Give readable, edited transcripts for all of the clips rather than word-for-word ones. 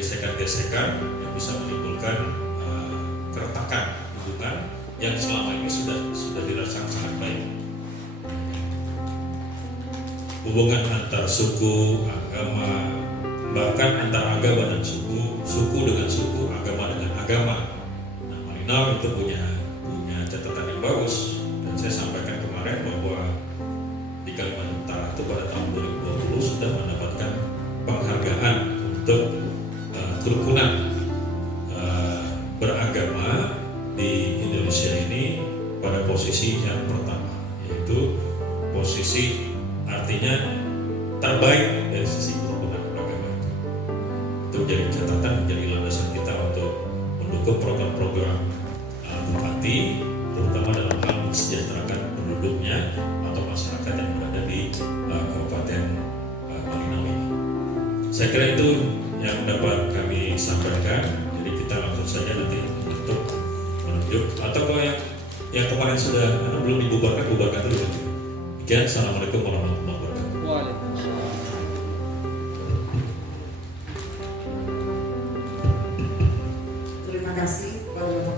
gesekan-gesekan yang bisa menimbulkan keretakan hubungan yang selama ini sudah dirasakan sangat baik. Hubungan antar suku, agama, bahkan antar agama dan suku, suku dengan suku, agama dengan agama. Nah, Malinau itu punya catatan yang bagus, dan saya sampaikan kemarin bahwa di Kalimantan Utara itu pada tahun 2020 sudah mendapatkan penghargaan untuk kerukunan beragama di Indonesia ini pada posisi yang pertama, yaitu posisi artinya terbaik dari sisi kerukunan beragama itu. Itu menjadi catatan, menjadi landasan kita untuk mendukung program-program bupati, terutama dalam hal mensejahterakan penduduknya atau masyarakat yang berada di Kabupaten Malinau ini. Saya kira itu yang dapat kami sampaikan. Jadi kita langsung saja nanti untuk menunjuk, atau kalau yang kemarin sudah belum dibubarkan, bubarkan dulu. Demikian, assalamualaikum warahmatullahi wabarakatuh. Waalaikumsalam. Terima kasih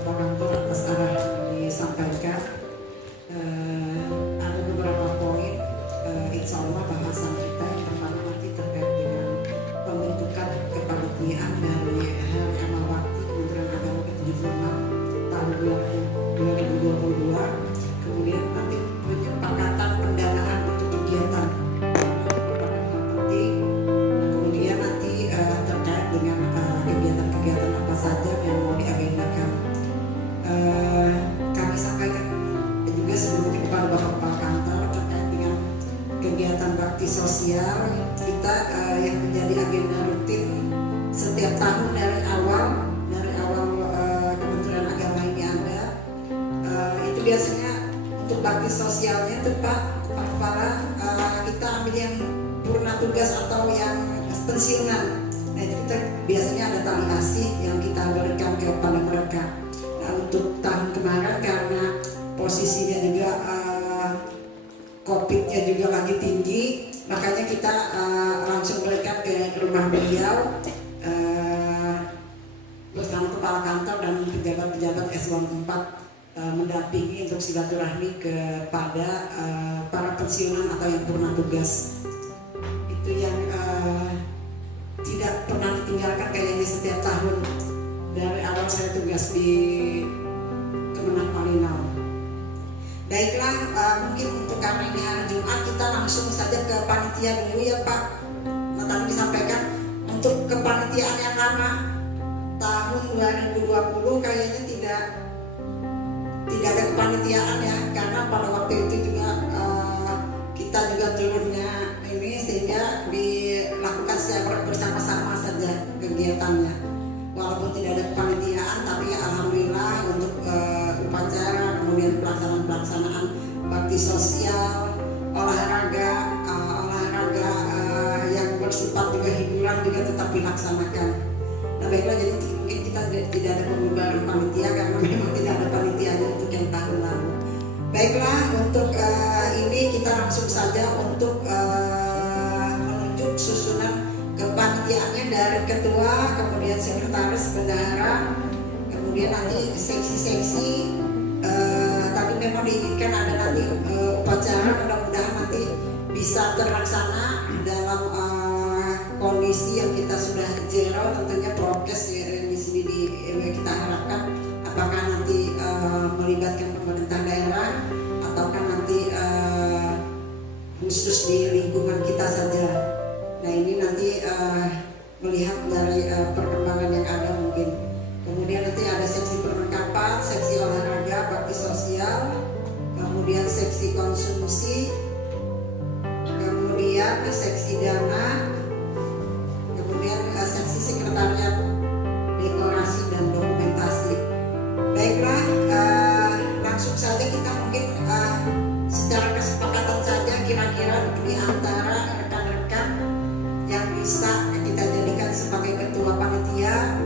Pak Kantor atas arah yang disampaikan. Ada beberapa poin, insya Allah bahasan kita yang pertama nanti terkait dengan pembentukan kepanitiaan dari Hari Amal Bakti Kementerian Agama ke-76 tahun 2022. Kemudian nanti penyepakatan pendanaan untuk kegiatan penting. Kemudian nanti terkait dengan kegiatan-kegiatan apa saja yang mau diagendakan. Kami sampaikan juga sebelumnya kepada Bapak Kantor terkait dengan kegiatan bakti sosial kita yang menjadi agenda rutin setiap tahun dari awal Kementerian Agama ini ada. Itu biasanya untuk bakti sosialnya itu Pak Kepala kita ambil yang purna tugas atau yang pensiunan. Nah itu kita biasanya ada tali kasih yang kita berikan kepada mereka. Nah untuk tahun kemarin karena posisinya juga COVID-nya juga lagi tinggi, makanya kita langsung berikan ke rumah beliau bersama Kepala Kantor dan pejabat-pejabat eselon 4 mendampingi untuk silaturahmi kepada para pensiunan atau yang purna tugas. Itu yang tidak pernah ditinggalkan kayaknya setiap tahun dari awal saya tugas di Kemenang Malinau. Baiklah, mungkin untuk karena ini hari Jumat kita langsung saja ke panitia dulu ya Pak. Nah, tadi disampaikan untuk kepanitiaan yang lama tahun 2020 kayaknya tidak ada kepanitiaan ya, karena pada waktu itu juga kita juga turunnya ini sehingga dilakukan secara bersama-sama saja kegiatannya. Walaupun tidak ada kepanitiaan, tapi alhamdulillah untuk upacara, kemudian pelaksanaan bakti sosial, olahraga yang bersifat juga hiburan juga tetap dilaksanakan. Nah baiklah, jadi mungkin kita tidak ada pembubaran panitia karena memang tidak ada panitianya untuk yang tahun lalu. Baiklah, untuk ini kita langsung saja untuk menunjuk susunan kepanitiaannya dari ketua, kemudian sekretaris, bendahara, kemudian nanti seksi-seksi. Tapi memang diinginkan ada nanti upacara, mudah-mudahan nanti bisa terlaksana dalam kondisi yang kita sudah zero, tentunya prokes yang di sini kita harapkan. Apakah nanti melibatkan pemerintah daerah ataukah nanti khusus di lingkungan kita saja. Nah ini nanti melihat dari perkembangan yang ada mungkin. Kemudian nanti ada seksi perlengkapan, seksi olahraga, bakti sosial, kemudian seksi konsumsi, kemudian seksi dana, kemudian bisa kita jadikan sebagai ketua panitia.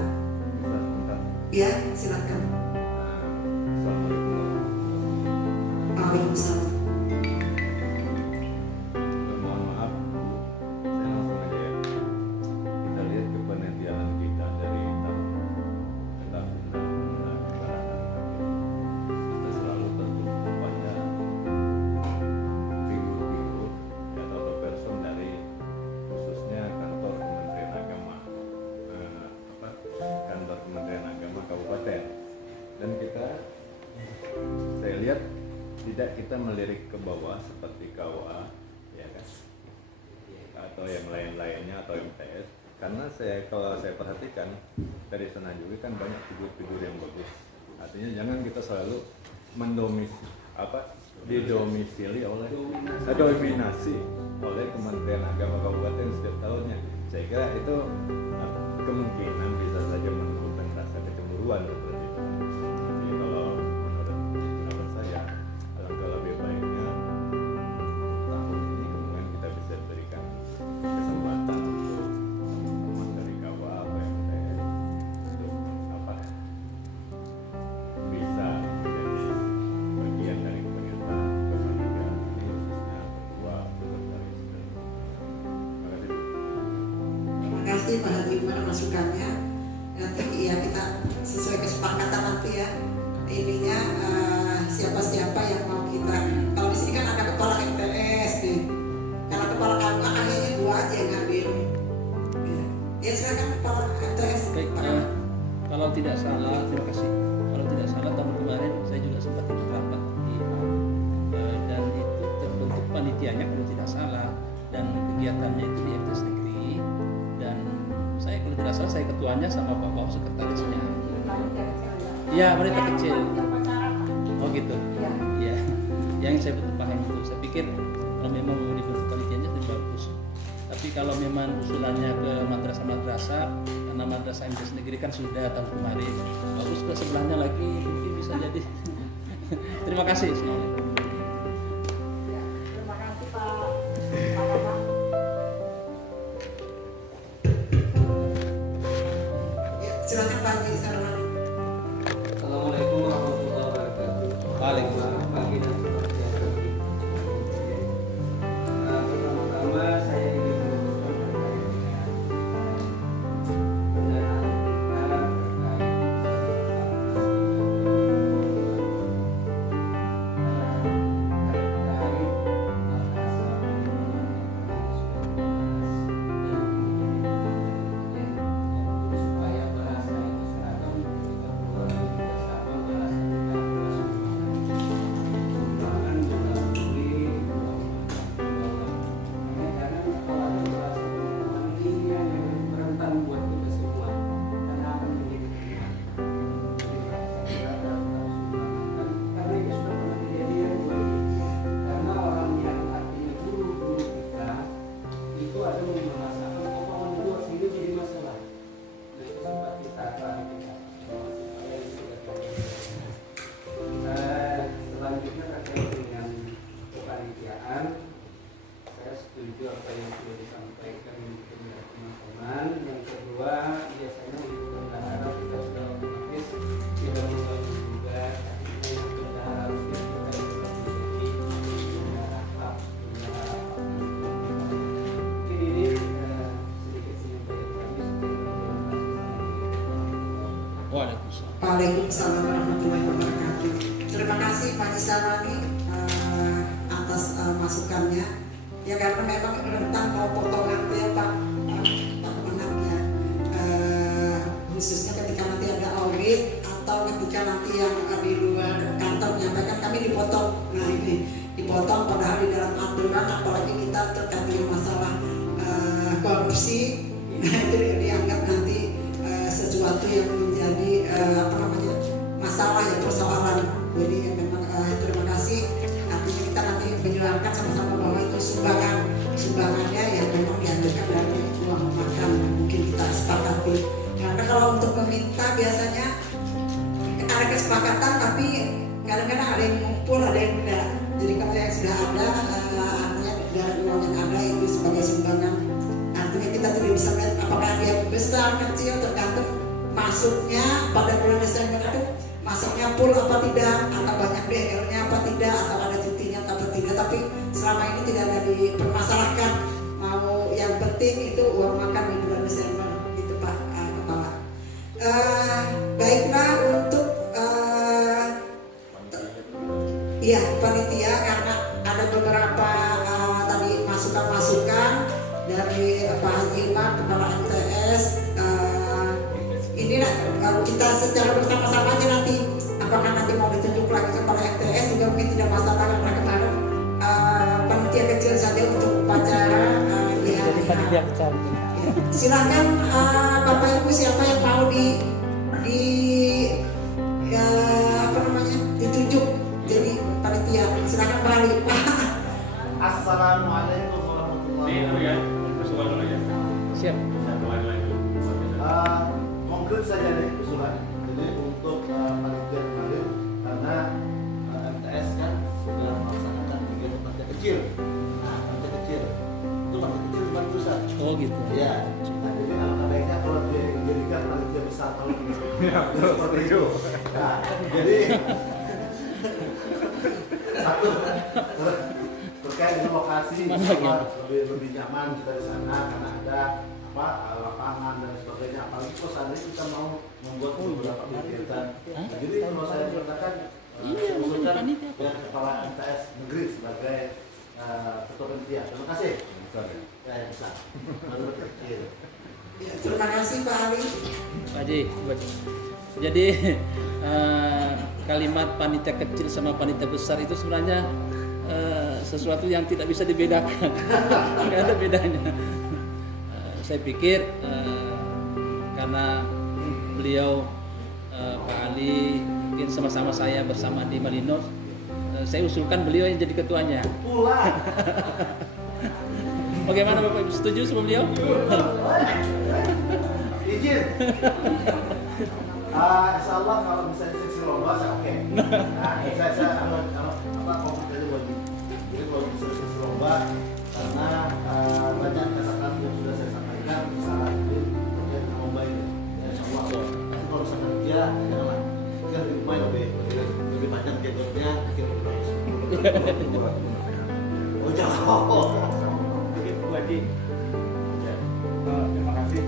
Ya, silakan. Waalaikumsalam. Mohon maaf, saya langsung aja ya. Kita lihat kepanitiaan kita dari tahun kita selalu tertutup pada figur-figur atau person dari khususnya kantor Kementerian Agama, kantor Kementerian Agama Kabupaten, dan saya lihat tidak kita melirik ke bawah seperti KUA, ya kan, atau yang lain-lainnya atau MTS, karena kalau saya perhatikan dari sana juga kan banyak figur-figur yang bagus. Artinya jangan kita selalu didomisili oleh dominasi oleh Kementerian Agama Kabupaten setiap tahunnya. Saya kira itu kemungkinan bisa saja menimbulkan rasa kecemburuan seperti itu. Jadi kalau menurut pendapat saya, alangkah lebih baiknya tahun ini kemudian kita bisa berikan kesempatan untuk teman dari KUA atau MTS untuk bisa menjadi bagian dari pemerintahan kepanitiaan ini, khususnya ketua sekretaris. Terima kasih. Terima kasih Pak Haji Umar masukannya. Nanti ya kita sesuai kesepakatan nanti ya. Ininya siapa-siapa yang mau kita. Kalau di sini kan ada kepala MTS nih. Karena kepala KUA kayaknya 2 aja yang hadir. Ya silakan kepala MTS. Baik, kalau tidak salah, terima kasih. Kalau tidak salah tahun kemarin saya juga sempat ikut rapat di dan itu terbentuk panitianya kalau tidak salah, dan kegiatannya itu di MTS negeri, dan saya kalau tidak salah saya ketuanya sama Pak Bau sekretarisnya. Iya, wanita kecil. Oh gitu. Iya. Yang saya betul paham itu. Saya pikir kalau memang mau dibentuk panitianya itu bagus. Tapi kalau memang usulannya ke madrasah-madrasah, karena madrasah MTS negeri kan sudah tahun kemarin, bagus ke sebelahnya lagi mungkin bisa jadi. Terima kasih. Assalamualaikum. Terima kasih Pak. Ya, silakan Pak Haji Sarwan. Assalamualaikum warahmatullahi wabarakatuh. Waalaikumsalam. Pagi dan selamat siang. Pertama-tama saya ingin mengucapkan terkait dengan pendanaan kita supaya bahasa itu seragam, kita perlu bekerjasama bahasa kita masuk sumbangan juga peduli karena kalau bahasa ini yang rentan buat kita semua karena akan menjadi karena itu sudah pernah kejadian karena orang yang artinya guru-guru kita itu ada memasakan potongan dua sehingga jadi masalah. Nah, itu sempat kita klarifikasi supaya itu tidak terjadi. Selanjutnya terkait dengan kepanitiaan, saya setuju apa yang sudah disampaikan oleh teman-teman. Yang kedua, biasanya untuk bendahara kita sudah otomatis tidak mengganggu juga. Artinya yang bendahara rutin kita juga menjadi bendahara hak, bendahara hak. Mungkin ini sedikit penyampaian kami. Waalaikumsalam. Waalaikumsalam warahmatullahi wabarakatuh. Terima kasih Pak Haji Sarwani atas masukannya. Ya karena memang rentan mau potongan itu ya Pak Menang ya. Khususnya ketika nanti ada audit atau ketika nanti yang di luar kantor menyampaikan kami dipotong. Nah ini dipotong padahal di dalam aturan, apalagi kita terkait dengan masalah korupsi. Nah itu dianggap nanti sesuatu yang menjadi masalah ya, persoalan. Jadi memang terima kasih. Artinya kita nanti menjelaskan sama-sama bahwa itu sumbangannya yang memang dihadirkan dari uang makan, mungkin kita sepakati. Karena kalau untuk pemerintah biasanya ada kesepakatan, tapi kadang-kadang ada yang ngumpul, ada yang enggak. Jadi kalau yang sudah ada, artinya dari uang yang ada misalnya apakah dia besar, kecil, tergantung masuknya pada bulan Desember itu masuknya full apa tidak, atau banyak DR-nya apa tidak, atau ada cutinya atau tidak. Tapi selama ini tidak ada dipermasalahkan. Mau yang penting itu uang makan di bulan Desember gitu Pak Kepala. Baiklah untuk iya panitia, karena ada beberapa tadi masukan-masukan dari Pak Haji Iman, Kepala MTS. Inilah kita secara bersama-sama aja nanti, apakah nanti mau ditunjuk lagi Kepala MTS juga mungkin tidak masalah, karena kemarin panitia kecil saja untuk upacara di hari H. Silakan Bapak Ibu siapa yang mau ditunjuk jadi panitia, silakan balik. Assalamualaikum warahmatullahi wabarakatuh. Siap. Konkret saja nih usulan. Jadi untuk panitia kemarin, karena MTS kan sudah melaksanakan kegiatan panitia kecil. Nah, panitia kecil itu panitia kecil bukan besar. Oh gitu. Ya. Nah, jadi alangkah baiknya kalau dijadikan panitia besar tahun ini. Ya, betul seperti itu. Nah, jadi satu terkait dengan lokasi lebih nyaman kita di sana karena ada lapangan dan sebagainya. Apalagi kalau seandainya kita mau membuat beberapa kegiatan. Nah, jadi kalau saya mengatakan usulkan ya Kepala MTS Negeri sebagai ketua panitia. Terima kasih. Ya, bisa. Baru kecil. Ya, terima kasih Pak Ali. Pak Haji, jadi kalimat panitia kecil sama panitia besar itu sebenarnya sesuatu yang tidak bisa dibedakan. Tidak ada bedanya. Saya pikir karena beliau Pak Ali mungkin sama-sama saya bersama di Malinos, saya usulkan beliau yang jadi ketuanya. Pula. Bagaimana Bapak Ibu, setuju sama beliau? Izin. Insya Allah kalau misalnya seksi lomba saya oke. Nah, saya komplit aja buat ini. Jadi kalau bisa seksi lomba, karena banyak catatan yang sudah saya sampaikan misalnya terkait dengan lomba ini. Ya, insya Allah. Tapi kalau misalkan dia janganlah. Dia lebih main lebih banyak jadwalnya, mungkin lebih baik. Oh jauh. Mungkin Bu Haji. Terima kasih.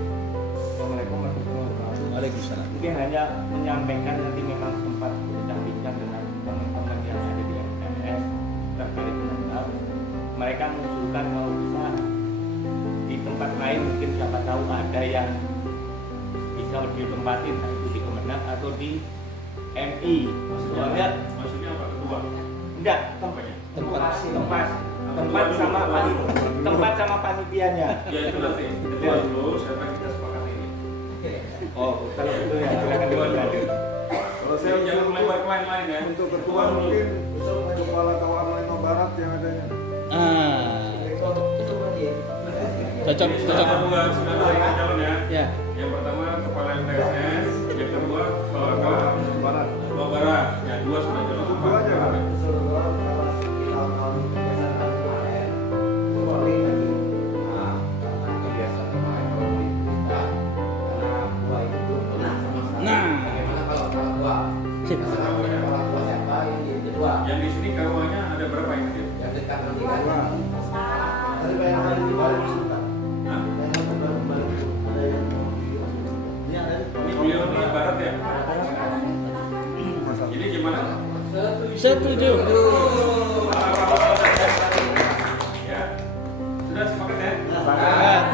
Assalamualaikum warahmatullahi wabarakatuh. Waalaikumsalam. Mungkin hanya menyampaikan, nanti memang sempat berbincang dengan teman-teman yang ada di MTS terkait dengan hal mereka mengusulkan kalau bisa di tempat lain, mungkin siapa tahu ada yang bisa ditempatin, itu di Kemenang atau di MI. Soalnya Maksudnya apa? Kedua? enggak tempat sama panitianya. Ya itu nanti. Kedua dulu, siapa kita sepakat ini. Oh, kalau itu ya silakan dilanjut. Kalau saya Jangan melebar ke lain-lain ya. untuk ketua mungkin kepala KUA Malino Barat yang adanya. Cocok. Sudah ada calon ya. Ya. Yang pertama kepala MTS, yang kedua kepala Barat. Jawa Barat. Ya dua sudah jelas. Dua aja kan? Yang di sini KUA-nya ada berapa yang hadir? Ini beliau ini Barat ya. Jadi gimana? Setuju. Ya. Sudah sepakat ya? Sepakat.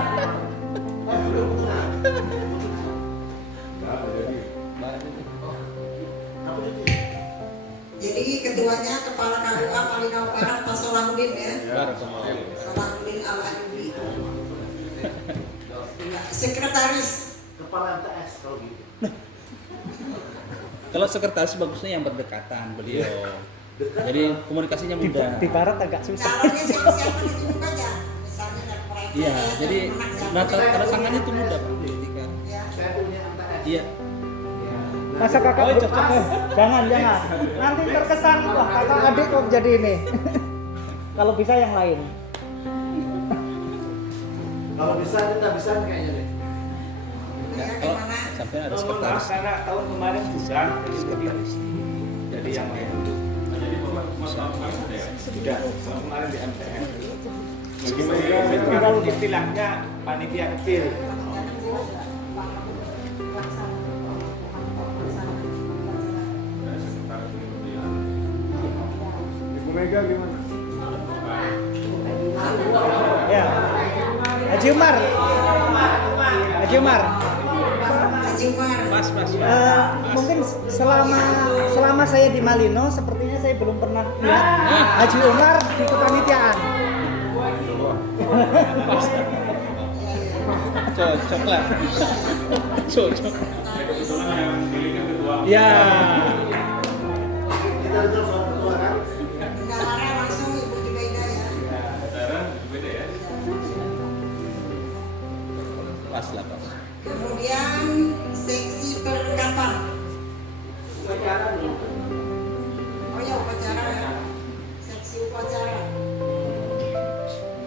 Jadi ketuanya Kepala KUA Malino Barat Pak Solahuddin ya. Solahuddin Al-Ayubi. Sekretaris Kepala MTS kalau gitu. Kalau sekretaris bagusnya yang berdekatan beliau. Jadi komunikasinya mudah. Di barat agak susah. calonnya siapa ditunjuk aja. Misalnya dari proyek Iya, TS, jadi yang menang siapa. tanda tangannya itu mudah Pak ketika. Ya. Saya punya MTS. Iya. Masa kakak jangan. Nanti terkesan wah kakak adik kok jadi ini. Kalau bisa yang lain. Kalau bisa kita bisa kayaknya deh. Nah, kalau sampai ada sekretaris. Karena tahun kemarin susah, jadi yang lain. Jadi Mas tahun kemarin ada ya? Sudah, tahun kemarin di MTN. Tinggal istilahnya panitia kecil. Ibu Mega gimana? Ya. Haji Umar. Haji Umar. Mas. Mungkin selama saya di Malino, sepertinya saya belum pernah lihat Haji Umar di kepanitiaan. Cocok lah. Cocok. Kebetulan yang pilih kan ketua. Ya. Kita itu soal ketua kan. Bendahara langsung Ibu Jubaida ya. Sekarang beda ya. Pas lah pas. Kemudian seksi perlengkapan. Upacara nih. Oh ya upacara ya. Seksi upacara.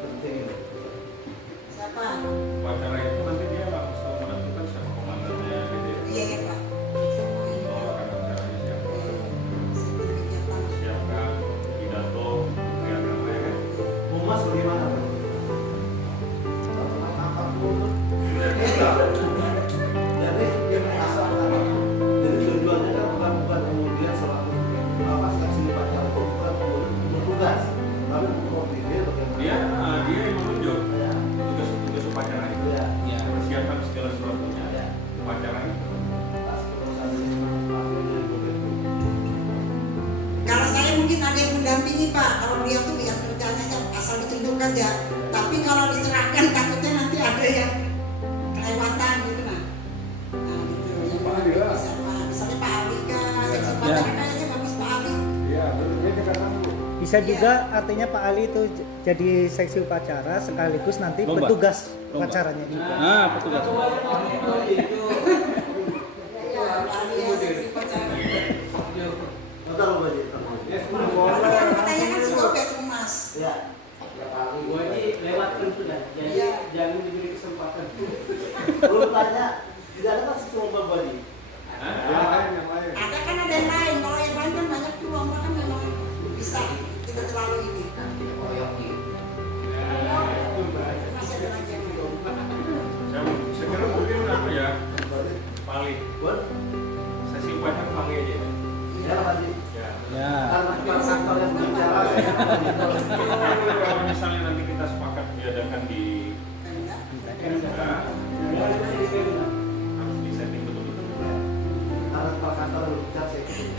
Penting. Siapa? Upacara itu nanti dia langsung menentukan siapa komandannya gitu ya. Iya ya Pak. Semua ini. Oh, kan acaranya siapa? Seperti kegiatan. Siapkan pidato, agama ya kan? Humas bagaimana? Pak? Jadi dia merasa apa? Jadi tujuannya kan bukan kemudian selalu apa seksi upacara itu bukan bertugas, tapi mengkoordinir bagaimana. Dia yang menunjuk Ya, tugas upacara itu. ya. Ya. Persiapkan segala sesuatunya. Ya. Upacara itu. Tas perusahaan ini memang pakai dari begitu. Kalau saya mungkin ada yang mendampingi Pak. Kalau dia tuh yang kerjanya asal ditunjuk aja. Tapi kalau diserahkan takutnya nanti ada yang kelewatan gitu nah. Nah gitu. Yang Pak Ali lah. misalnya Pak Ali kah, seksi upacara kayaknya bagus Pak Ali. Iya, ini kita tahu. Bisa juga artinya Pak Ali itu jadi seksi upacara sekaligus nanti Lomba. petugas Lomba. upacaranya juga. Nah, petugas. Iya, Pak Ali ya seksi upacara. Bentar Pak Haji. Kalau katanya kan sebagai Mas. Ya. Bu Haji lewatkan sudah. Jadi Iya. jangan diberi kesempatan. Belum tanya, tidak ada kan sistem lomba Bu Haji? Yang lain. Ada kan ada yang lain. Kalau yang lain kan banyak tuh lomba kan memang bisa tidak terlalu ini. Masih ada lagi yang lain. Saya kira mungkin apa ya? Pali. Buat? Sesi upacara pali aja. Ya Pak Haji. Ya. Ya. Karena kantor yang berbicara. Kalau misalnya nanti kita sepakat diadakan di Pemda, harus disetting betul-betul. Karena kepala kantor berbicara saya ikut.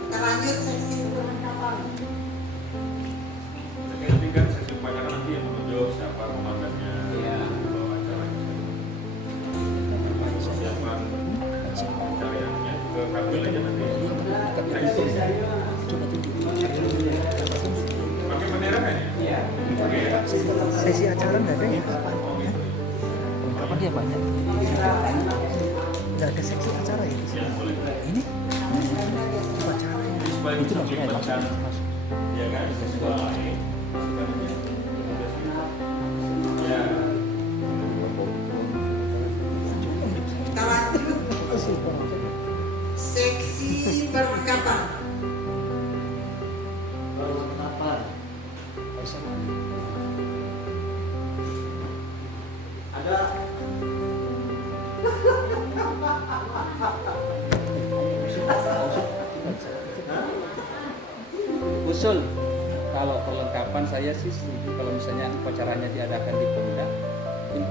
Kita lanjut seksi perlengkapan. Jadi nanti kan sesi upacara nanti yang menunjuk siapa komandannya, Iya. bawa acaranya. Persiapan pencariannya ke kabel aja nanti. Pakai bendera kan ya? Iya. Oke ya. Sesi acara nggak ada ya? Kapan? Oh gitu. Kapan dia banyak? Nggak ada seksi acara ya? Ya boleh. Ini upacara. Jadi supaya bisa melibatkan, ya kan, siswa lain. Ya. Kita lanjut seksi perlengkapan. Perlengkapan. Ada Usul. Kalau perlengkapan saya sih setuju kalau misalnya upacaranya diadakan di Pemda, mungkin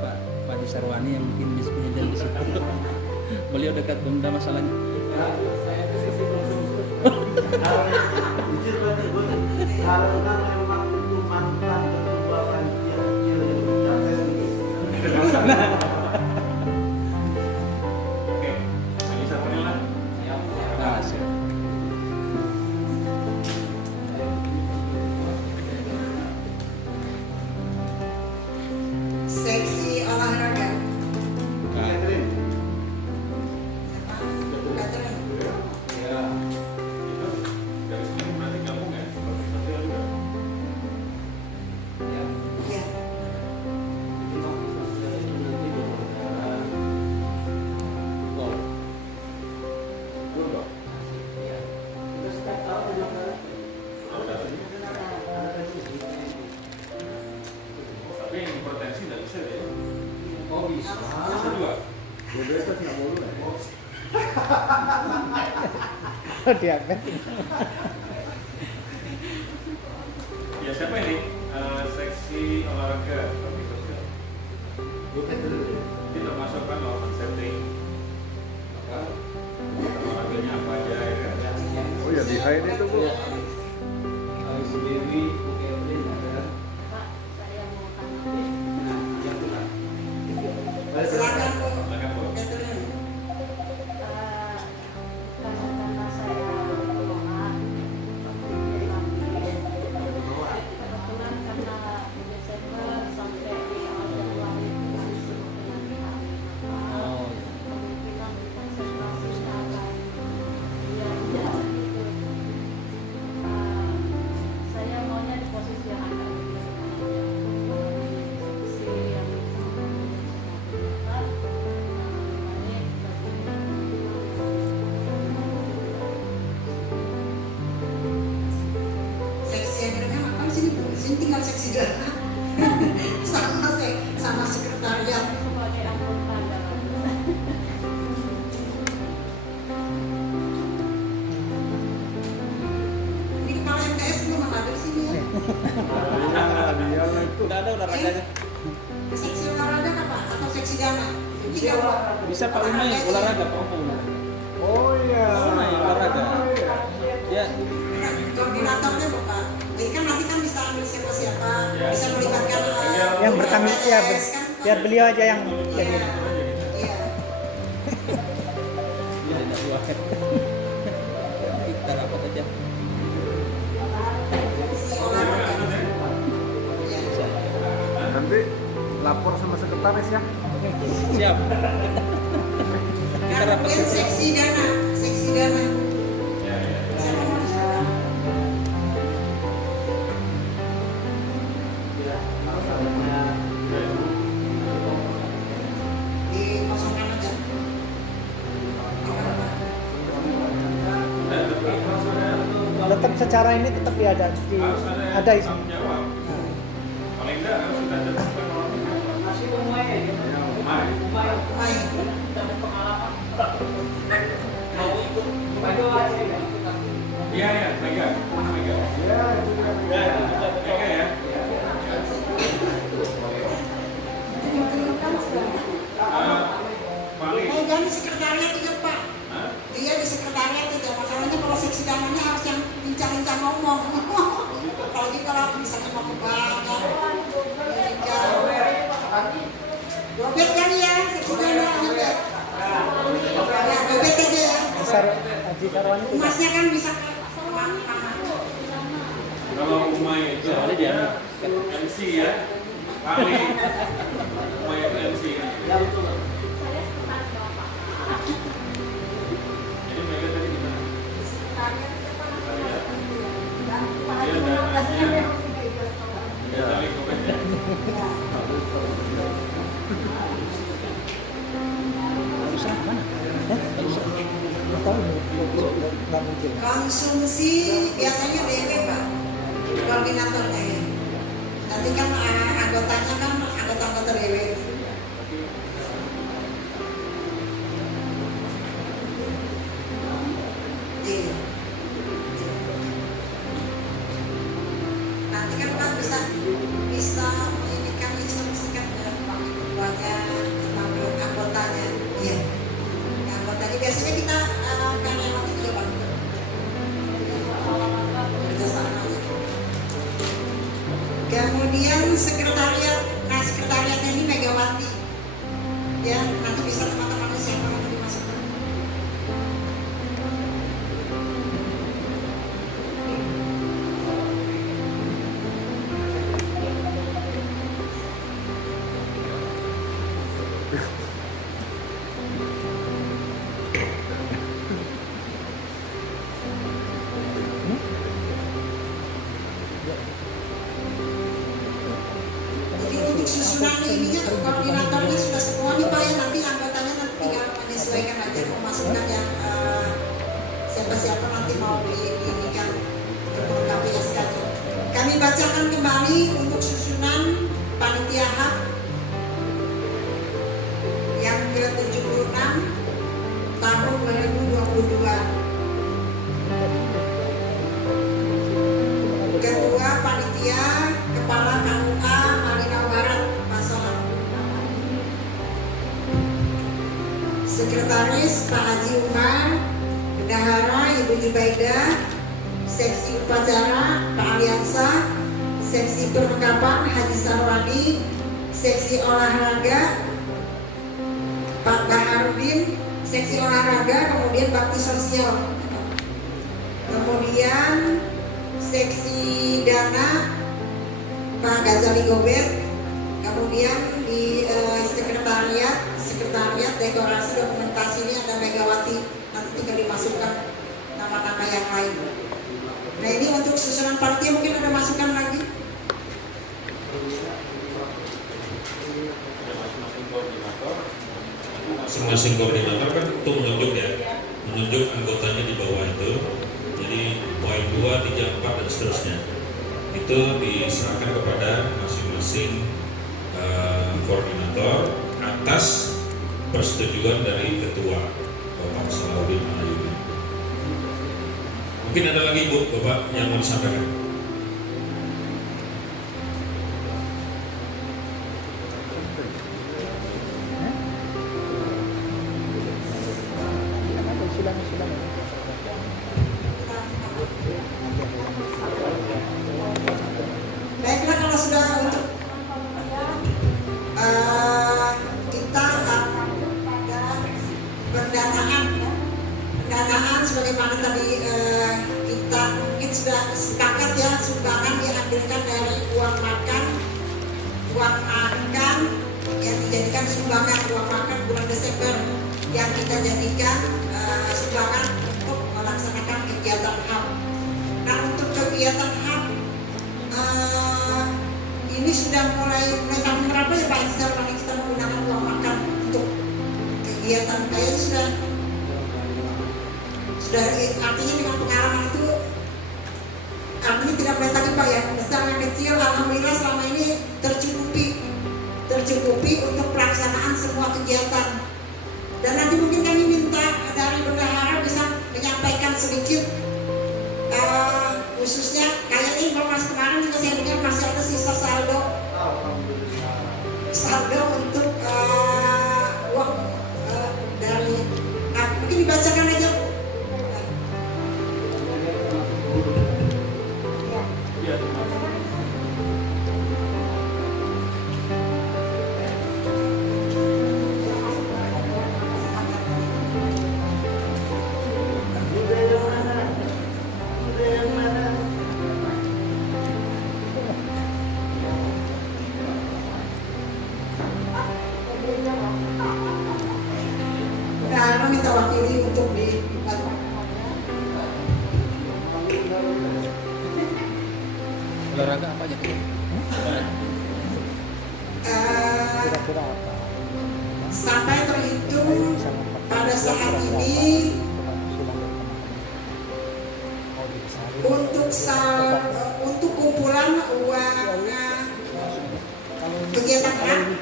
Pak Disarwani yang mungkin bisa punya di situ. Beliau dekat Pemda masalahnya. Saya itu sisi konsumsi. Jujur banget Bu, karena memang itu mantan ketua panitia kecil yang berbicara saya setuju. Oke, bisa penilai. Nah, siap. Seksi olahraga. Catherine, Catherine. Ya. Itu dari sini berarti gabung ya? Sosial juga. Ya. bisa. Bisa dua. Diabetes nggak boleh. Oh, diabetes. Ya siapa ini? Seksi olahraga bakti sosial. Ini termasuk kan lawan setting. Maka olahraganya apa aja ya kan? Oh ya di high itu Bu. Ibu Dewi, Bu Kevin ada. Pak, saya mau tanya. Nah, yang benar. Silakan Bu. Silakan, Bu. Catherine. Karena saya berdoa, kebetulan karena di Desember sampai di awal Januari itu penyakit kemungkinan konsentrasinya akan ya gitu. Saya maunya di posisi yang agak posisi yang Seksi akhirnya apa sini Bu? Sini tinggal seksi darah. sama sekretariat. sebagai anggota dalam Ini kepala MTS belum ada di sini ya. Dia lah itu. Udah ada olahraganya. Seksi olahraga apa? Atau seksi dana? Tiga Bu. Bisa Pak Umay olahraga, Pak Umay. Oh iya. Umay olahraga. Ya, Koordinatornya bukan. Jadi kan nanti kan bisa ambil siapa-siapa, Ya. bisa melibatkan Yang bertanggung ya, MTS, kan? biar beliau aja yang jadi. Iya. ya ada dua. Kita rapat aja. Si olahraga. Iya. Nanti lapor sama sekretaris ya. Siap. Nah, kemudian seksi dana. Ya, ya. Siapa mau bicara? Dikosongkan aja. Tetap secara ini tetap ya ada di Harus ada di tanggung sini. jawab. Paling enggak harus sudah ada Masih umai ya. Umay. Baik. Mau ikut Mega sih. Iya ya, Mega. Mana Mega? Ya itu dia. Mega ya. Paling. Mega di sekretariat juga Pak. Hah? Dia di sekretariat juga. Masalahnya kalau seksi dananya harus yang bincang-bincang ngomong. Apalagi kalau misalnya mau ke bank, Dobet kali ya, seksi dana Dobet. Ya, Dobet aja ya. Haji Sarwani itu. Emasnya kan bisa ke bank. Kalau Umay itu Soalnya dia MC ya. Paling. Umay itu MC kan. saya sekretaris Bapak. Jadi Mega tadi gimana? Sekretariat siapa namanya? Dan Pak Dia Haji dananya. Kasihnya Ya, saling komen ya. Ya. Barusan kemana? Barusan. Nggak tahu, nggak mungkin. Konsumsi biasanya DW Pak, koordinatornya ya. Nanti kan anggotanya kan anggota-anggota DW. Iya. Nanti kan Pak bisa menginginkan instruksikan ke Pak ketuanya, Pak anggotanya. Iya. Anggotanya biasanya kita kan emang juga Pak. Kemudian sekretariat, nah sekretariatnya ini Megawati, ya nanti bisa teman-teman siapa yang dimasukkan. Jadi untuk susunan ininya koordinatornya sudah semua nih Pak ya, nanti anggotanya nanti tinggal menyesuaikan aja memasukkan yang siapa-siapa nanti mau diinikan untuk melengkapi SK-nya. Kami bacakan kembali untuk susunan panitia HAK. tahun 2022. Ketua Panitia Kepala KUA Malino Barat Pak Sohar. Sekretaris Pak Haji Umar, Bendahara Ibu Jubaidah, Seksi Upacara Pak Aliansa, Seksi Perlengkapan Haji Sarwadi, Seksi Olahraga Pak Baharudin, Seksi Olahraga, kemudian Bakti Sosial, kemudian Seksi Dana Pak Gazali Gobet, kemudian di sekretariat dekorasi dokumentasi ini ada Megawati, nanti tinggal dimasukkan nama-nama yang lain. Nah ini untuk susunan panitia, mungkin ada masukan lagi. Masing-masing koordinator kan untuk menunjuk anggotanya di bawah itu. Jadi poin 2, 3, 4 dan seterusnya itu diserahkan kepada masing-masing koordinator atas persetujuan dari ketua Bapak Salahuddin Malayuni. Mungkin ada lagi Ibu, Bapak yang mau disampaikan. Baiklah, kalau sudah untuk kita pada pendanaan sebagaimana tadi kita mungkin sudah sepakat ya, sumbangan diambilkan dari uang makan yang dijadikan sumbangan uang makan bulan Desember yang kita jadikan sumbangan untuk melaksanakan kegiatan HAM. Nah untuk kegiatan HAM ini sudah mulai tahun berapa ya Pak Insar kalau kita menggunakan uang makan untuk kegiatan kayaknya sudah artinya dengan pengalaman itu artinya tidak boleh tadi Pak ya, besar yang kecil alhamdulillah selama ini tercukupi untuk pelaksanaan semua kegiatan. Dan nanti mungkin kami minta dari bendahara bisa menyampaikan sedikit khususnya kayaknya informasi kemarin juga saya dengar masih ada sisa saldo untuk uang dari mungkin dibacakan aja. Nah, minta wakili untuk di olahraga apa aja? Kira-kira apa? Sampai terhitung pada saat ini untuk kumpulan uang kegiatan HAM,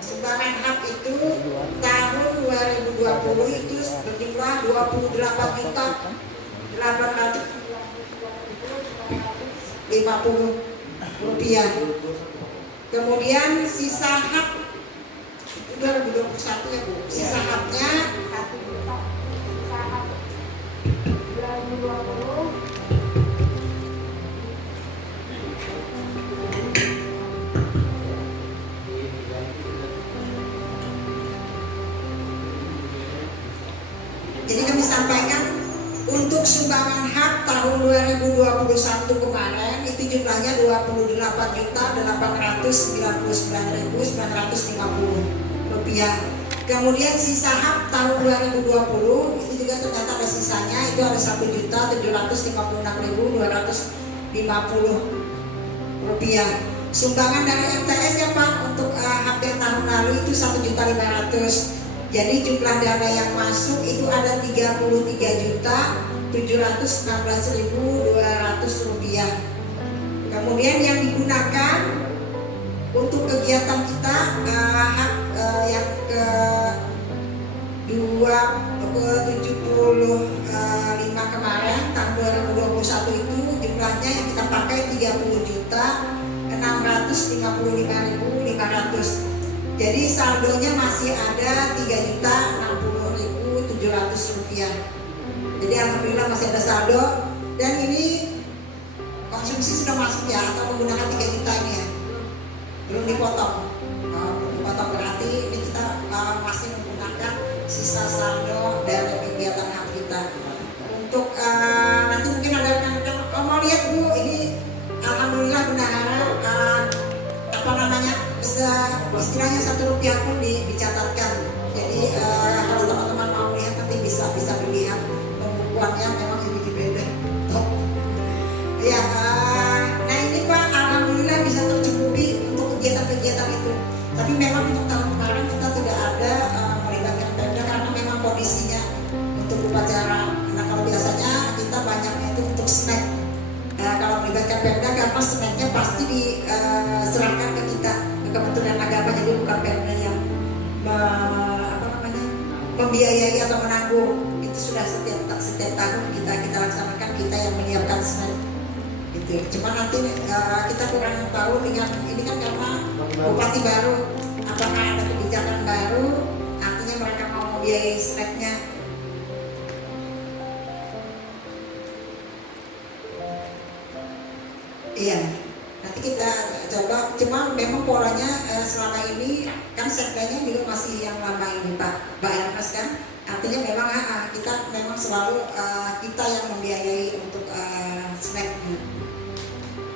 sumbangan HAM itu tahun 2020 itu berjumlah 28.850 rupiah. Kemudian sisa HAM itu 2021 ya Bu, sisa HAM-nya 2020 jadi kami sampaikan untuk sumbangan HAM tahun 2021 kemarin itu jumlahnya 28.899.950 rupiah. Kemudian sisa HAM tahun 2020 itu juga ternyata ada sisanya, itu ada 1.756.250 rupiah. Sumbangan dari MTS ya Pak untuk hampir tahun lalu itu 1.500.000. Jadi jumlah dana yang masuk itu ada 33.716.200 rupiah. Kemudian yang digunakan untuk kegiatan kita yang saldonya masih ada Rp3.060.700. Jadi alhamdulillah masih ada saldo, dan ini konsumsi sudah masuk ya, atau menggunakan 3 juta ini ya, belum dipotong. Belum dipotong berarti ini kita masih menggunakan sisa saldo dari kegiatan hak kita. Untuk nanti mungkin ada rekan-rekan mau lihat Bu, ini alhamdulillah bendahara apa namanya, istilahnya Rp1 pun dicatatkan. Jadi kalau teman-teman mau lihat nanti bisa melihat pembukuannya, memang ini beda. Ya, nah ini Pak, alhamdulillah bisa tercukupi untuk kegiatan-kegiatan itu. Tapi memang untuk tahun kemarin kita tidak ada melibatkan Pemda karena memang kondisinya untuk upacara. Nah kalau biasanya kita banyaknya itu untuk snack. Kalau melibatkan Pemda karena snacknya pasti diserahkan ke kita, ke Kementerian Agama, jadi bukan Pemda yang membiayai atau menanggung. Itu sudah setiap tahun kita laksanakan, kita yang menyiapkan snack. Gitu. Cuma nanti kita kurang tahu dengan ini kan karena bupati baru, apakah ada kebijakan baru, artinya mereka mau membiayai snacknya. Iya, nanti kita coba. Cuma memang polanya selama ini kan sekdanya juga masih yang lama ini Pak Ernest kan. Artinya memang kita memang selalu kita yang membiayai untuk snacknya.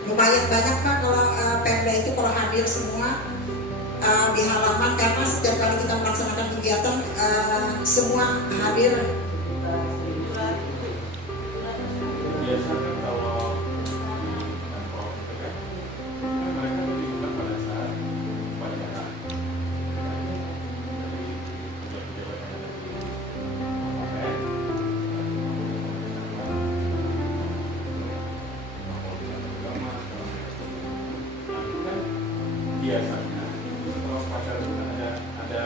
Lumayan banyak Pak kalau Pemda itu kalau hadir semua di halaman, karena setiap kali kita melaksanakan kegiatan semua hadir. Biasanya kalau mereka dilibatkan pada saat upacara. Biasanya kalau upacara itu ada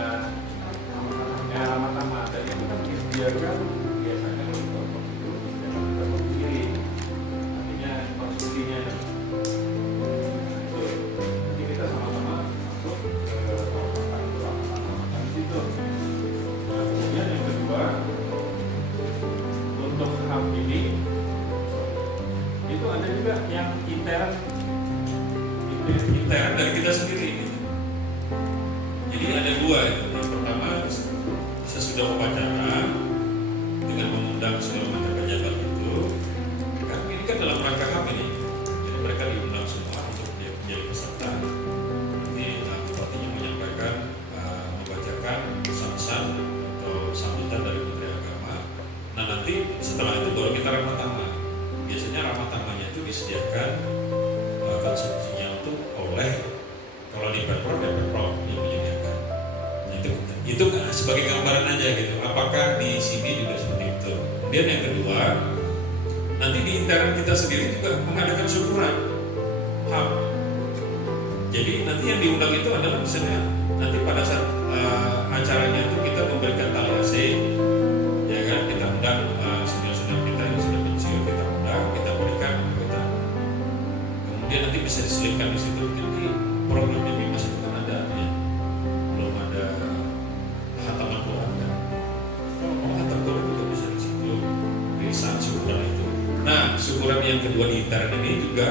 nama-nama, dan itu kan disediakan biasanya untuk itu disediakan sendiri, artinya konsumsinya. Jadi kita sama-sama masuk ke makan di situ. Nah, kemudian yang kedua, untuk hal ini itu ada juga yang intern dari kita sendiri. Jadi ada dua itu. Yang pertama, sesudah upacara dengan mengundang segala macam pejabat itu, kan ini kan dalam rangka HAM ini. Jadi mereka diundang semua untuk menjadi peserta. Nanti bupatinya menyampaikan, membacakan pesan-pesan atau sambutan dari Menteri Agama. Nah nanti setelah itu baru kita ramah tamah. Biasanya ramah tamahnya itu disediakan konsumsinya itu oleh, kalau di Pemprov ya Pemprov yang menyediakan. Nah, itu sebagai gambaran aja gitu. Apakah di sini juga seperti itu? Kemudian yang kedua, nanti di intern kita sendiri juga mengadakan syukuran HAM. Jadi nanti yang diundang itu adalah misalnya nanti pada saat acaranya itu kita memberikan tali asih, ya kan, kita undang senior-senior kita yang sudah pensiun, kita undang, kita berikan kita. Kemudian nanti bisa diselipkan di situ. Jadi programnya Bimas itu kan ada ya, belum ada hataman Quran kan. Kalau mau hatam Quran juga bisa di situ, di saat syukuran itu. Nah, syukuran yang kedua di intern ini juga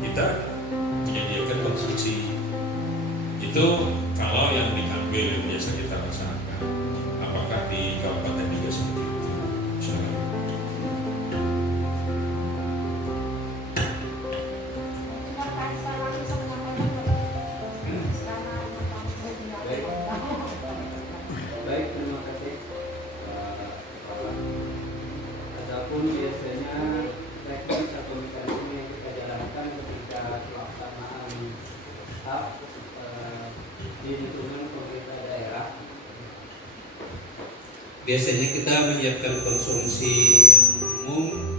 kita menyediakan konsumsi. Itu kalau yang diambil yang biasa kita laksanakan. Apakah di kabupaten juga seperti itu? Misalnya. Baik, terima kasih. Adapun biasanya teknis atau mekanisme yang kita jalankan ketika pelaksanaan HAM di lingkungan pemerintah daerah. Biasanya kita menyiapkan konsumsi yang umum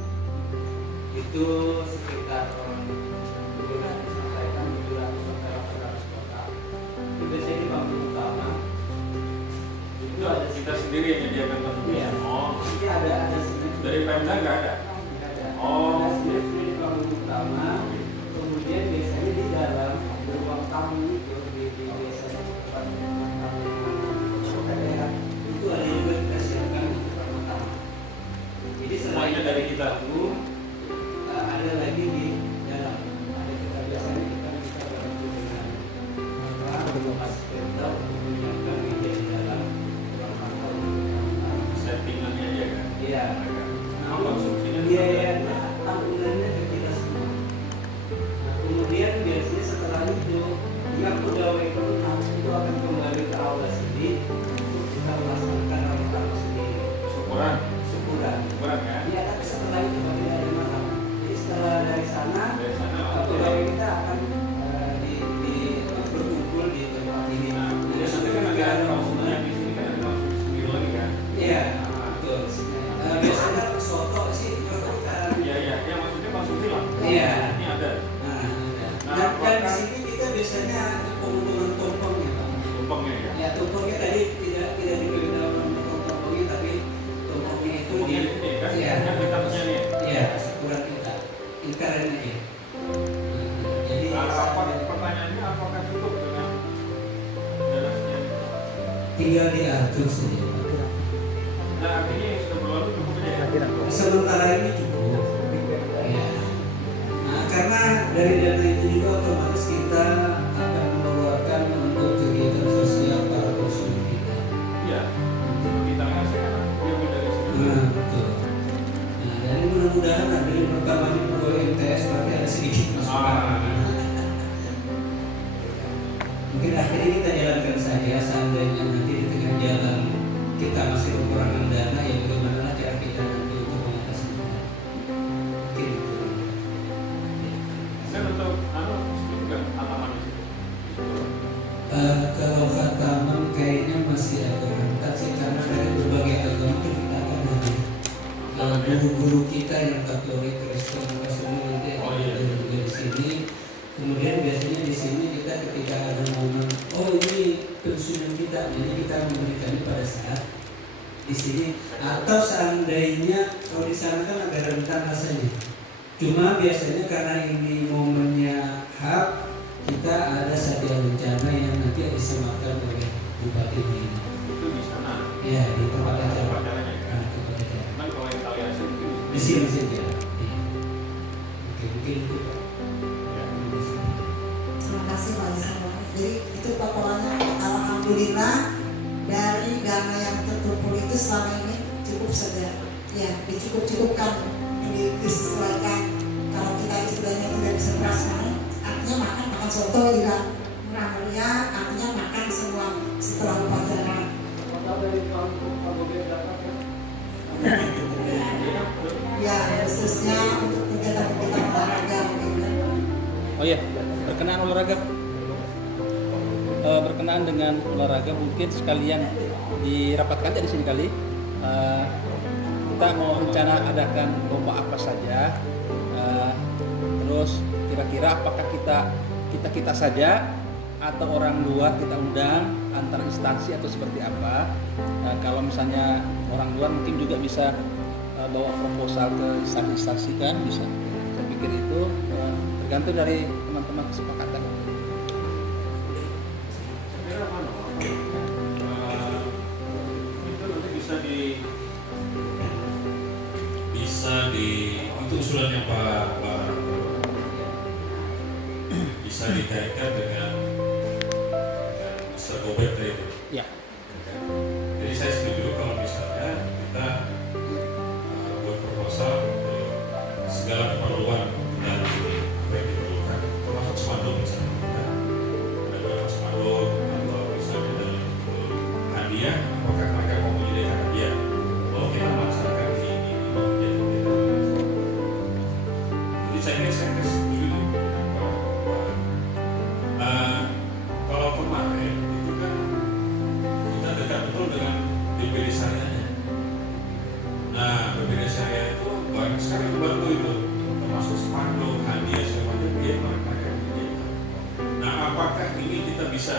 itu sekitar 700 sampai 800 kotak. Itu biasanya di bangku utama. Itu ada Kita sendiri yang menyediakan konsumsi. Iya. Oh, Jadi ada sendiri. dari Pemda nggak ada? Nggak ada. Oh. Ada sendiri di bangku utama. Kemudian biasanya di dalam ruang tamu itu di biasanya tempat tamu yang tinggal diatur saja. Nah, artinya yang sudah berlalu cukup ya? Sementara ini cukup. Ya. Nah, karena dari dana itu juga otomatis kita akan mengeluarkan untuk kegiatan sosial para konsul kita. Iya. Kita ngasih kan diambil dari situ. Nah, betul. Nah, dan mudah-mudahan ada yang pertama ini perlu MTS berarti ada sedikit masukan. Mungkin akhirnya kita jalankan saja, seandainya nanti di tengah jalan kita masih kekurangan dana, ya bagaimana cara kita nanti untuk mengatasinya. Mungkin itu. Saya untuk setuju nggak halaman di situ? Kalau khataman kayaknya masih agak rentan sih, karena dari berbagai agama kita akan ada guru-guru kita yang Katolik, Kristen, apa semua nanti ada juga di sini. Kemudian biasanya di sini kita ketika ada momen, oh ini pensiunan kita, jadi kita memberikannya pada saat di sini. Atau seandainya kalau di sana kan agak rentan rasanya. Cuma biasanya karena ini momennya HAP, kita ada satya rencana yang nanti disematkan oleh Bupati ini. Itu di sana. Ya, di tempat acara. Acaranya kan. Nah, kalau yang Taliasi itu Di sini saja. Ya. Oke, mungkin itu Pak. Terima kasih Pak Ismail. Jadi itu pokoknya alhamdulillah dari dana yang terkumpul itu selama ini cukup saja. Ya, dicukup-cukupkan, disesuaikan. Kalau kita istilahnya tidak bisa prasmanan, artinya makan soto juga murah meriah, artinya makan semua setelah upacara. Ya, khususnya untuk kegiatan-kegiatan olahraga. Oh iya, berkenaan olahraga, berkenaan dengan olahraga mungkin sekalian dirapatkan di sini kali. Kita mau rencana adakan lomba apa saja, terus kira-kira apakah kita saja atau orang luar kita undang, antar instansi atau seperti apa. Kalau misalnya orang luar mungkin juga bisa bawa proposal ke instansi kan bisa. Saya pikir itu tergantung dari teman-teman kesepakatan. Saya kira itu nanti bisa itu usulannya Pak bisa dikaitkan dengan Mr. Gobert itu. Ya. Jadi saya setuju kalau misalnya kita buat proposal untuk segala keperluan dan apa yang diperlukan, termasuk spanduk misalnya. Ada beberapa spanduk atau misalnya dalam hadiah, apakah mereka mau menyediakan hadiah? Oh kita melaksanakan ini jadi saya setuju. Kalau kemarin itu kan kita dekat betul dengan BPD Syariahnya. Nah, BPD Syariah itu banyak sekali membantu itu, termasuk spanduk, hadiah, segala macam dia mereka yang menyediakan. Nah, apakah ini kita bisa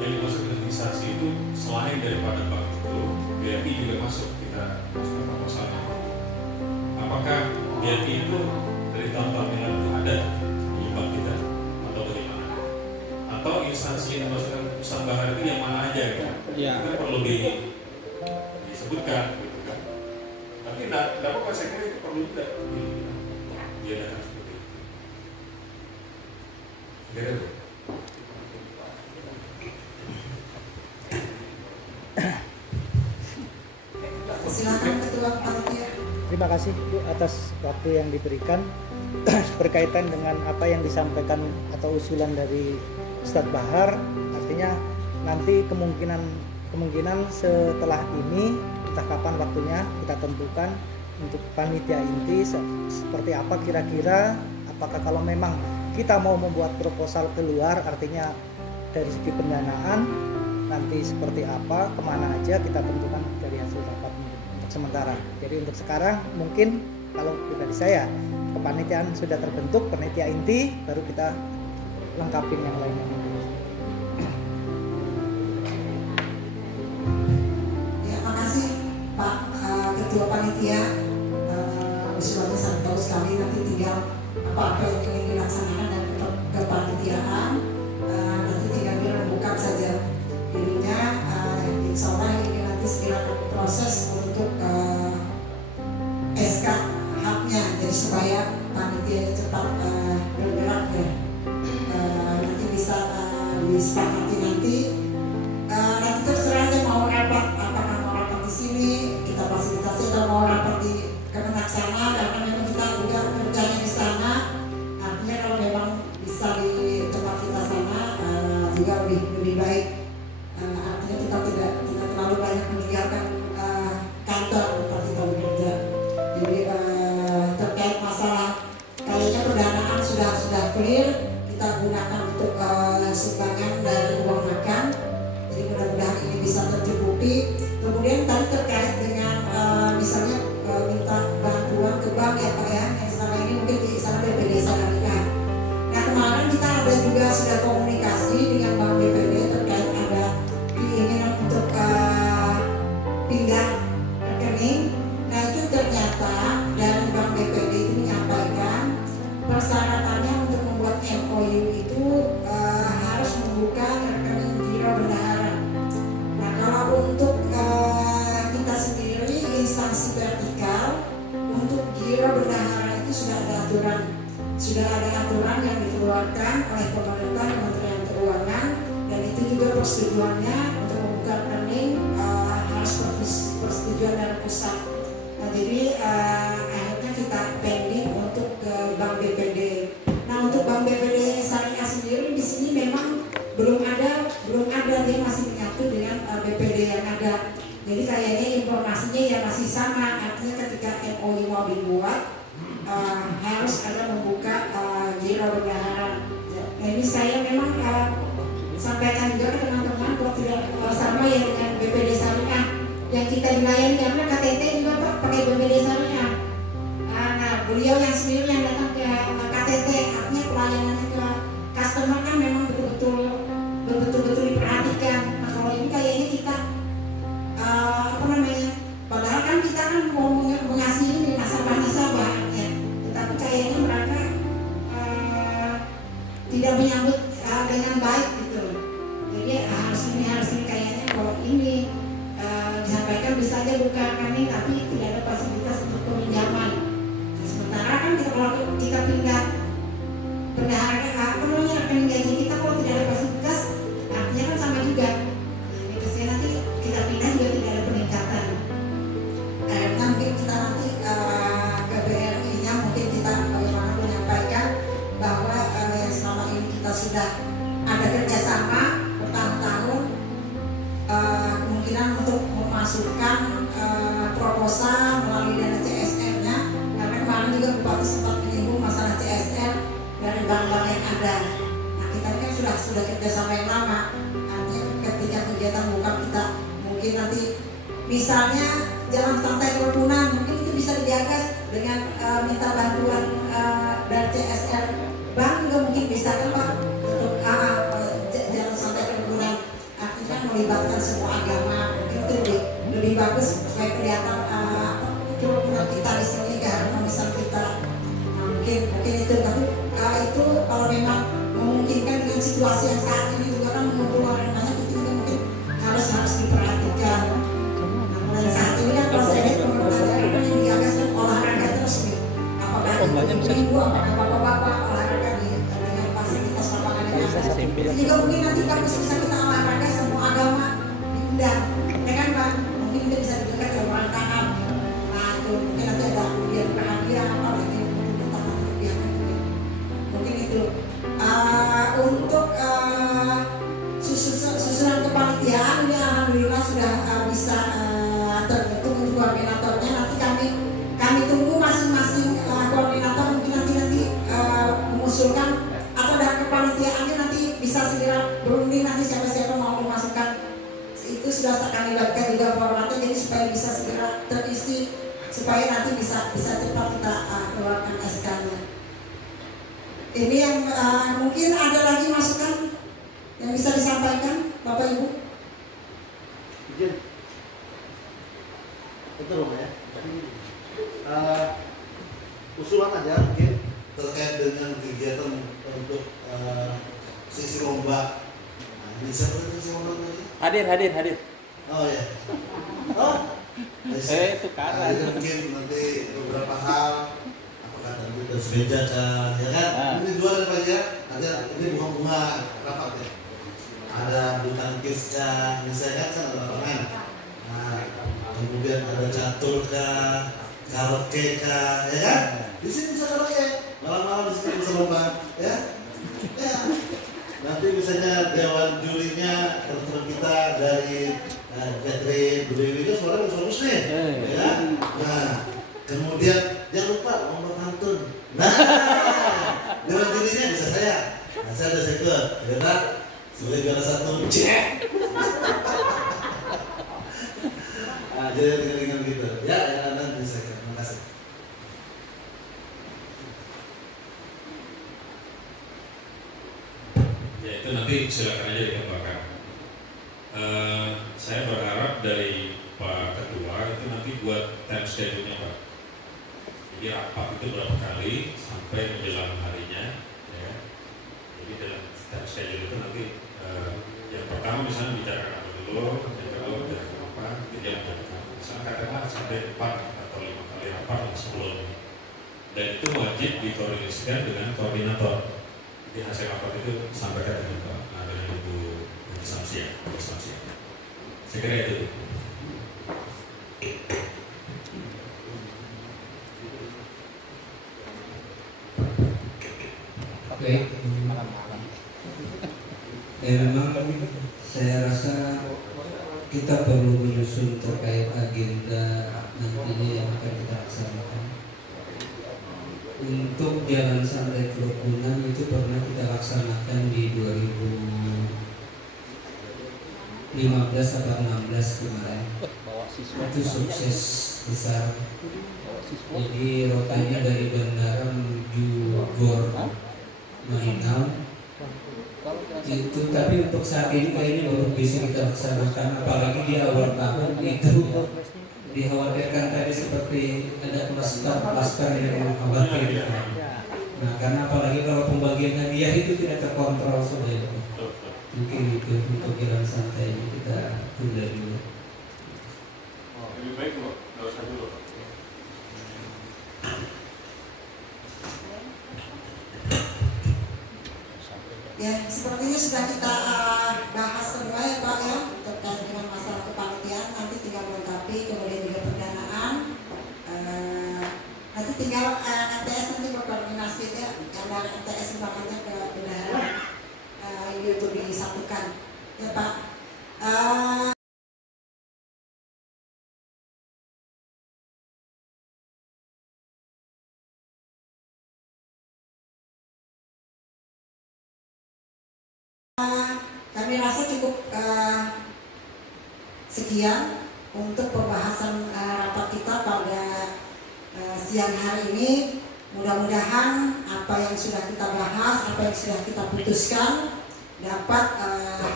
yang dimaksud dengan instansi itu selain daripada bank itu, BRI juga masuk, kita masuk ke proposalnya. Apakah BRI itu dari tahun-tahun yang lalu ada di bank kita atau bagaimana? Atau instansi yang dimaksudkan usaha itu yang mana aja kan? Ya. Itu perlu disebutkan gitu kan. Tapi tidak apa-apa, saya kira itu perlu juga diadakan seperti itu. Kira itu. Silakan Ketua Panitia. Terima kasih Bu atas waktu yang diberikan berkaitan dengan apa yang disampaikan atau usulan dari Ustadz Bahar. Artinya nanti kemungkinan setelah ini entah kapan waktunya kita tentukan untuk panitia inti seperti apa kira-kira, apakah kalau memang kita mau membuat proposal keluar, artinya dari segi pendanaan nanti seperti apa, kemana aja kita tentukan dari hasil rapat untuk sementara. Jadi untuk sekarang mungkin kalau pribadi saya kepanitiaan sudah terbentuk, panitia inti, baru kita lengkapin yang lainnya. Ya, makasih Pak Ketua Panitia. Usulannya sangat bagus sekali. Nanti tinggal apa yang ingin dilaksanakan dan kepanitiaan nanti tinggal dirembukan saja. Jadinya proses untuk SK haknya, jadi supaya panitia cepat bergerak ya. Nanti bisa disepakati nanti terserah aja mau rapat, apakah mau rapat di sini kita fasilitasi atau mau rapat di Kemenak sana, karena memang kita juga kerjanya di sana. Artinya kalau memang bisa di tempat kita sana juga lebih baik. Artinya kita tidak terlalu banyak meninggalkan kantor tempat kita bekerja. Jadi terkait masalah kayaknya pendanaan sudah clear, kita gunakan untuk sumbangan dari uang makan. Jadi mudah-mudahan ini bisa tercukupi. Kemudian tadi terkait dengan misalnya minta bantuan ke bank ya Pak ya, yang selama ini mungkin di sana BPD Syariah. Nah kemarin kita ada juga sudah komunikasi dengan Bank BPD terkait ada keinginan untuk pindah rekening. Nah itu ternyata dari Bank BPD itu menyampaikan persyaratannya untuk membuat MOU itu harus membuka rekening giro bendahara. Nah kalau untuk kita sendiri instansi vertikal untuk giro bendahara itu sudah ada aturan yang dikeluarkan oleh pemerintah Kementerian Keuangan, dan itu juga persetujuannya untuk membuka rekening harus persetujuan dari pusat. Nah jadi akhirnya kita pending untuk ke Bank BPD. Nah untuk Bank BPD Syariah sendiri di sini memang belum ada dia masih menyatu dengan BPD yang ada. Jadi kayaknya informasinya ya masih sama. Artinya ketika MOU mau dibuat harus ada membuka giro bendahara. Nah ini saya memang sampaikan juga ke teman-teman kalau tidak sama ya dengan BPD Syariah yang kita dilayani, karena KTT juga Pak pakai BPD Syariah. Nah beliau yang sendiri yang datang ke KTT, artinya pelayanannya ke customer kan memang betul-betul diperhatikan. Nah kalau ini kayaknya kita padahal kan kita kan mau mengasihi nasabah ya, tetapi kayaknya mereka tidak menyambut dengan baik gitu. Jadi harus ini kayaknya kalau ini disampaikan bisa aja buka rekening tapi tidak ada fasilitas untuk peminjaman. Nah, sementara kan kalau kita pindah bendahara rekening gaji kita kalau tidak ada fasilitas artinya kan sama juga. Nah, biasanya nanti kita pindah juga tidak ada peningkatan. Akhirnya mungkin kita nanti ke BRI-nya mungkin kita bagaimana menyampaikan bahwa selama ini kita sudah ada kerjasama bertahun-tahun, kemungkinan untuk memasukkan proposal melalui dana CSR-nya, karena kemarin juga Bupati sempat menyinggung masalah CSR dari bank-bank yang ada. Nah kita kan sudah kerjasama yang lama. Artinya ketika kegiatan buka kita mungkin nanti misalnya jalan santai kerukunan mungkin itu bisa digagas dengan minta bantuan dari CSR bank juga mungkin bisa kan Pak untuk jalan santai kerukunan. Artinya melibatkan semua agama mungkin itu lebih bagus supaya kelihatan kerukunan kita di sini, keharmonisan kita. Nah, mungkin itu tapi itu kalau memang memungkinkan dengan situasi yang saat ini juga kan mengumpul orang banyak itu juga mungkin harus diperhatikan. Nah, mulai saat ini kan kalau saya lihat pemerintah daerah yang digagas kan olahraga terus nih. Apakah ibu apakah bapak-bapak olahraga dengan fasilitas lapangan yang ada. Itu juga mungkin nanti kalau bisa kita olahraga semua agama diundang, ya kan Pak? Mungkin kita bisa didekat ke orang tangan. Nah itu mungkin nanti ada kemudian perhatian apa lagi tentang kegiatan mungkin itu untuk susunan kepanitiaan ini alhamdulillah sudah bisa terbentuk untuk koordinatornya. Nanti kami tunggu masing-masing koordinator mungkin nanti mengusulkan atau dari kepanitiaannya nanti bisa segera berunding nanti siapa mau memasukkan itu sudah kami lakukan juga formatnya, jadi supaya bisa segera terisi supaya nanti bisa cepat kita keluarkan SK-nya. Ini yang mungkin ada lagi masukan yang bisa disampaikan Bapak Ibu. Izin. Betul ya. Usulan aja mungkin terkait dengan kegiatan untuk sesi lomba. Nah, bisa sesi lomba tadi? Hadir. Oh ya. Oh. Tukaran. Mungkin nanti beberapa hal apakah nanti terus meja ya kan? Ini dua dari Pak ya. Nanti ini bunga-bunga rapat ya. Ada bulu tangkis kah, misalnya kan ada lapangan. Nah, kemudian ada catur kah, karaoke kah, ya kan? Di sini bisa karaoke, malam-malam di sini bisa lomba, ya. Ya. Nanti misalnya dewan jurinya teman-teman kita dari Catherine, Bu Dewi itu suaranya bagus nih, ya kan? Nah, kemudian jangan lupa lomba pantun. Nah, dewan jurinya bisa saya. Nah, saya ada sektor, ya kan? Sebagai juara satu, cek. Nah, jadi dengan gitu. Ya, nanti bisa. Terima kasih. Ya itu nanti silakan aja dikembangkan. Saya berharap dari Pak Ketua itu nanti buat time schedule-nya Pak. Jadi rapat itu berapa kali sampai menjelang harinya, ya. Jadi dalam time schedule itu nanti yang pertama misalnya bicarakan apa dulu, yang kedua bicarakan apa, itu jangan bicarakan. Misalnya katakanlah sampai 4 atau 5 kali rapat sebelum ini. Dan itu wajib dikoordinasikan dengan koordinator. Jadi hasil rapat itu sampaikan dengan Pak, dengan Ibu Samsia. Saya kira itu. Oke. Memang saya rasa kita perlu menyusun terkait agenda nantinya yang akan kita laksanakan. Untuk jalan santai kerukunan itu pernah kita laksanakan di 2015 atau 16 kemarin. Itu sukses besar. Jadi rotanya dari bandara menuju Gor Marinau itu, tapi untuk saat ini kayaknya belum bisa kita laksanakan, apalagi di awal tahun itu dikhawatirkan tadi seperti ada klaster yang mengkhawatirkan. Nah, karena apalagi kalau pembagian hadiah itu tidak terkontrol sudah. Mungkin itu untuk jalan santai ini kita tunda dulu. Lebih baik loh, nggak usah dulu. Ya, sepertinya sudah kita bahas semua ya Pak ya, terkait dengan masalah kepanitiaan. Nanti tinggal melengkapi, kemudian juga pendanaan. Nanti tinggal MTS nanti berkoordinasi ya, yang dari MTS sumbangannya ke bendahara ini untuk disatukan ya Pak. Kami rasa cukup sekian untuk pembahasan rapat kita pada siang hari ini. Mudah-mudahan apa yang sudah kita bahas, apa yang sudah kita putuskan dapat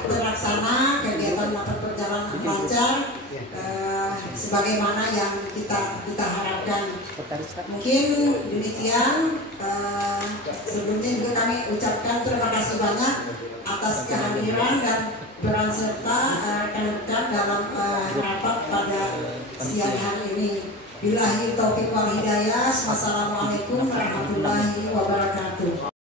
terlaksana, kegiatan dapat berjalan lancar sebagaimana yang kita harapkan. Mungkin demikian. Sebelumnya juga kami ucapkan terima kasih banyak atas kehadiran dan peran serta rekan-rekan dalam rapat pada siang hari ini. Billahi taufiq wal hidayah. Wassalamualaikum warahmatullahi wabarakatuh.